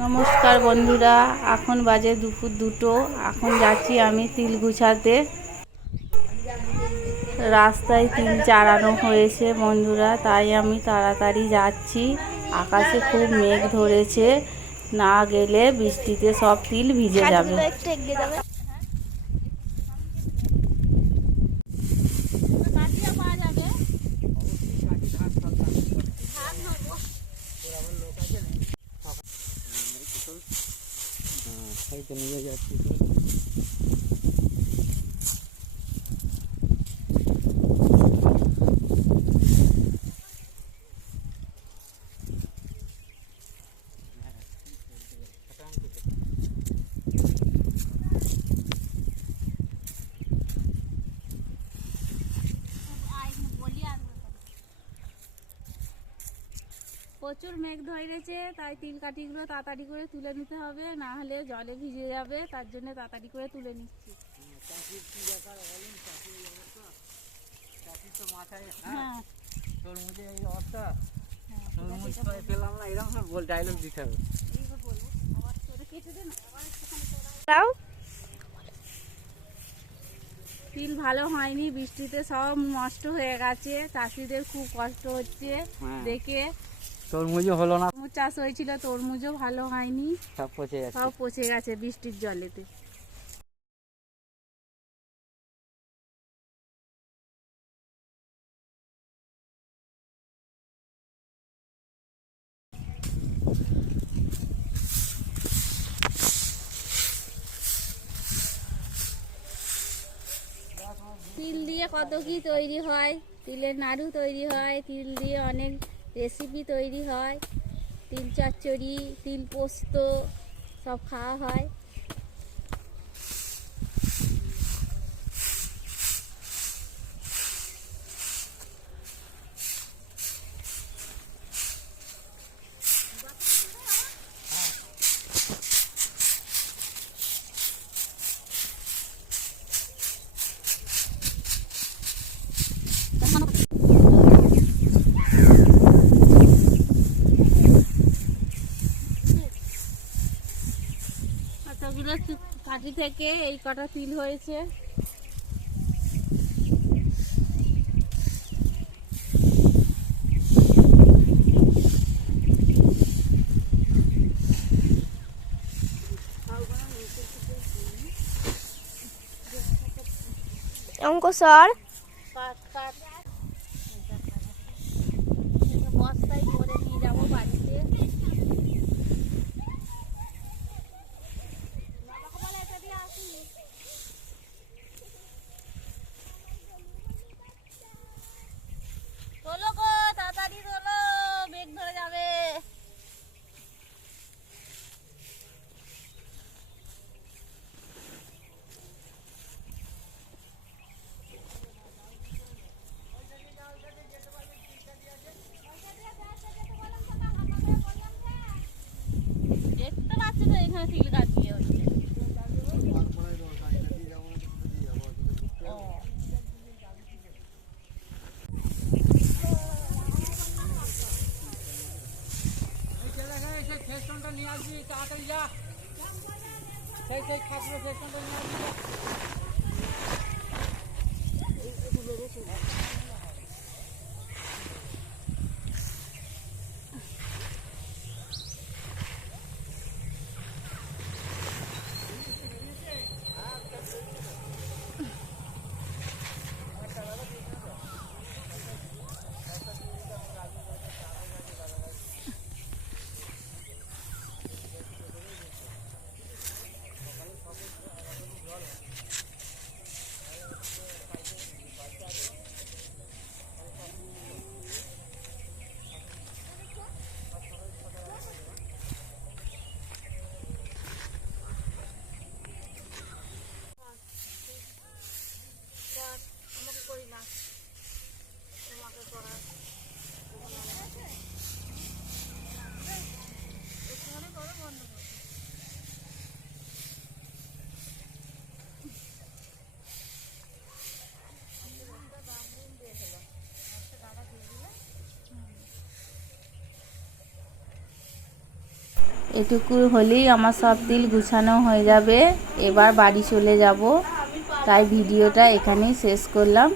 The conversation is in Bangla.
নমস্কার বন্ধুরা, এখন বাজে দুপুর 2টো। এখন যাচ্ছি আমি তিল গুছাতে। রাস্তায় তিল চারানো হয়েছে বন্ধুরা, তাই আমি তাড়াতাড়ি যাচ্ছি। আকাশে খুব মেঘ ধরেছে, না গেলে বৃষ্টিতে সব তিল ভিজে যাবে। নিয়ে যাচ্ছি প্রচুর মেঘ ধরেছে, তাই তিল কাঠিগুলো তাড়াতাড়ি করে তুলে নিতে হবে, না হলে জলে ভিজে যাবে। তার জন্য তাড়াতাড়ি করে তুলে নিচ্ছি। হ্যাঁ, তরমুজে এই অবস্থা, তরমুজ পেলাম না, এরকম সব ডায়লগ দিতে হবে। তিল ভালো হয়নি, বৃষ্টিতে সব নষ্ট হয়ে গেছে। চাষিদের খুব কষ্ট হচ্ছে দেখে। তরমুজও হলো না, তরমুজ চাষ হয়েছিল, তরমুজও ভালো হয়নি, সব পচে গেছে। সব পচে গেছে বৃষ্টির জলেতে। তিল দিয়ে কত কি তৈরি হয়, তিলের নাড়ু তৈরি হয়, তিল দিয়ে অনেক রেসিপি তৈরি হয়, তিল চচ্চড়ি, তিল পোস্ত সব খাওয়া হয়। এতগুলো কাঠি থেকে এই কটা তিল হয়েছে। অঙ্ক স্যার বস্তায় করে নিয়ে যাবো বাড়িতে। তোলো গো, তাড়াতাড়ি তোলো, মেঘ ধরে যাবে। দেখতে পাচ্ছি তো এখানে তিল গাছ দিয়ে হচ্ছে। নিয়ে আসবি তাড়াতাড়ি, যা সেই খাদ্য ফেস্টনটা নিয়ে আসবি। এটুকু হলেই আমার সব তিল গুছানো হয়ে যাবে। এবার বাড়ি চলে যাব, তাই ভিডিওটা এখানেই শেষ করলাম।